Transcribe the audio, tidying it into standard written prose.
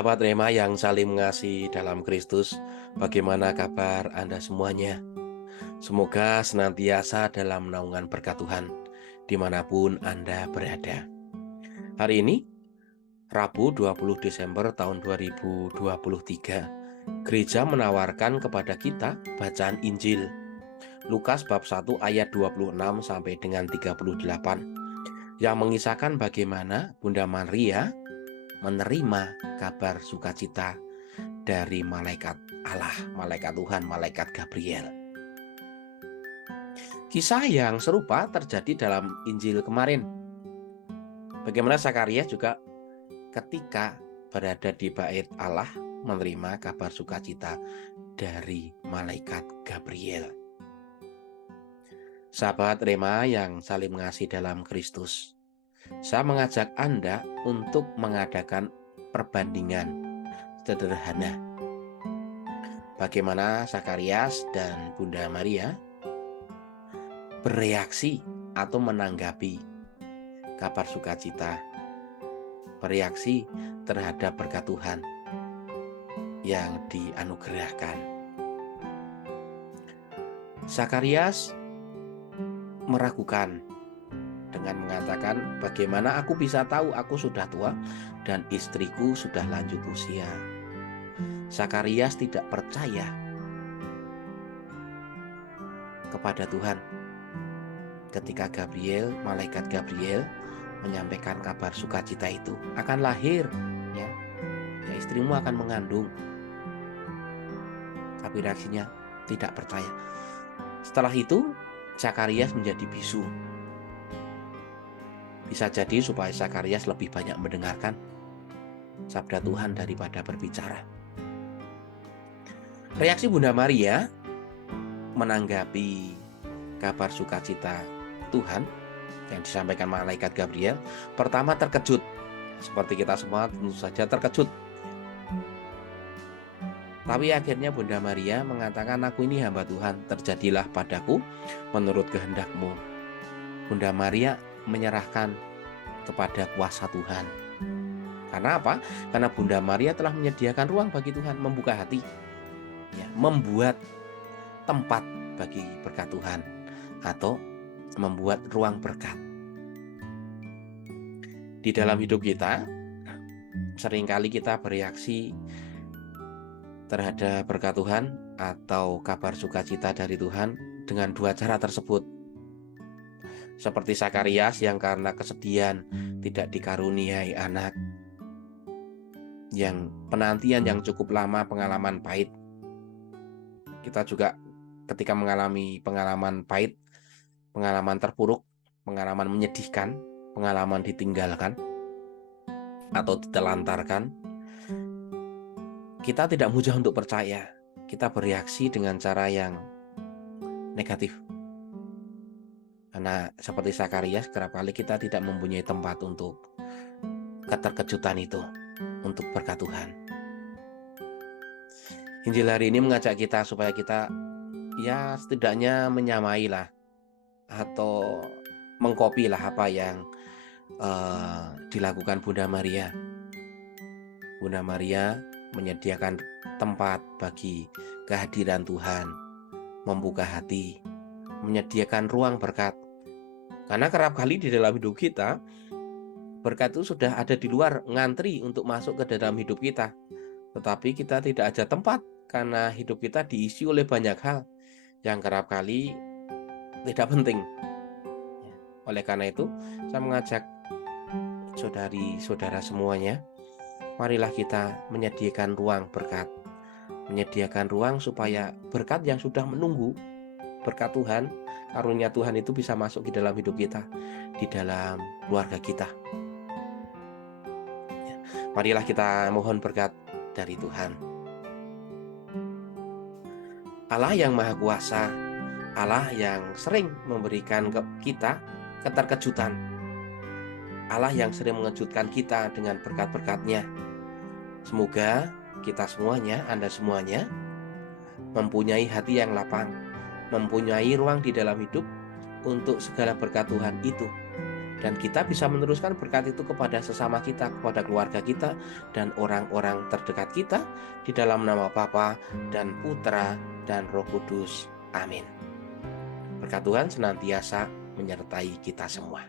Sahabat Rema yang saling mengasihi dalam Kristus, bagaimana kabar Anda semuanya? Semoga senantiasa dalam naungan berkat Tuhan, dimanapun Anda berada. Hari ini, Rabu 20 Desember tahun 2023, gereja menawarkan kepada kita bacaan Injil, Lukas bab 1 ayat 26 sampai dengan 38, yang mengisahkan bagaimana Bunda Maria menerima kabar sukacita dari malaikat Allah, malaikat Tuhan, malaikat Gabriel. Kisah yang serupa terjadi dalam Injil kemarin. Bagaimana Zakarias juga ketika berada di bait Allah menerima kabar sukacita dari malaikat Gabriel. Sahabat Rema yang saling mengasihi dalam Kristus, saya mengajak Anda untuk mengadakan perbandingan sederhana. Bagaimana Zakarias dan Bunda Maria bereaksi atau menanggapi kabar sukacita, bereaksi terhadap berkat Tuhan yang dianugerahkan. Zakarias meragukan dengan mengatakan, bagaimana aku bisa tahu aku sudah tua dan istriku sudah lanjut usia. Zakarias tidak percaya kepada Tuhan ketika malaikat Gabriel menyampaikan kabar sukacita itu akan lahir, ya istrimu akan mengandung. Tapi reaksinya tidak percaya. Setelah itu Zakarias menjadi bisu. Bisa jadi supaya Zakarias lebih banyak mendengarkan sabda Tuhan daripada berbicara. Reaksi Bunda Maria menanggapi kabar sukacita Tuhan yang disampaikan malaikat Gabriel, pertama terkejut. Seperti kita semua tentu saja terkejut. Tapi akhirnya Bunda Maria mengatakan, aku ini hamba Tuhan, terjadilah padaku menurut kehendak-Mu. Bunda Maria menyerahkan kepada kuasa Tuhan. Karena apa? Karena Bunda Maria telah menyediakan ruang bagi Tuhan, membuka hati, membuat tempat bagi berkat Tuhan, atau membuat ruang berkat. Di dalam hidup kita, seringkali kita bereaksi terhadap berkat Tuhan atau kabar sukacita dari Tuhan dengan dua cara tersebut. Seperti Zakarias yang karena kesedihan tidak dikaruniai anak, yang penantian yang cukup lama, pengalaman pahit. Kita juga ketika mengalami pengalaman pahit, pengalaman terpuruk, pengalaman menyedihkan, pengalaman ditinggalkan atau ditelantarkan, kita tidak mudah untuk percaya. Kita bereaksi dengan cara yang negatif. Karena seperti Zakarias, kerap kali kita tidak mempunyai tempat untuk keterkejutan itu, untuk berkat Tuhan. Injil hari ini mengajak kita supaya kita setidaknya menyamailah atau mengkopilah apa yang dilakukan Bunda Maria. Bunda Maria menyediakan tempat bagi kehadiran Tuhan, membuka hati, menyediakan ruang berkat. Karena kerap kali di dalam hidup kita, berkat itu sudah ada di luar, ngantri untuk masuk ke dalam hidup kita. Tetapi kita tidak ada tempat karena hidup kita diisi oleh banyak hal yang kerap kali tidak penting. Oleh karena itu, saya mengajak saudari-saudara semuanya, marilah kita menyediakan ruang berkat. Menyediakan ruang supaya berkat yang sudah menunggu, berkat Tuhan, karunia Tuhan itu bisa masuk di dalam hidup kita, di dalam keluarga kita. Marilah kita mohon berkat dari Tuhan. Allah yang Maha Kuasa, Allah yang sering memberikan kita keterkejutan, Allah yang sering mengejutkan kita dengan berkat-berkat-Nya. Semoga kita semuanya, Anda semuanya, mempunyai hati yang lapang, mempunyai ruang di dalam hidup untuk segala berkat Tuhan itu Dan kita bisa meneruskan berkat itu kepada sesama kita, kepada keluarga kita, dan orang-orang terdekat kita, di dalam nama Bapa dan Putra dan Roh Kudus. Amin. Berkat Tuhan senantiasa menyertai kita semua.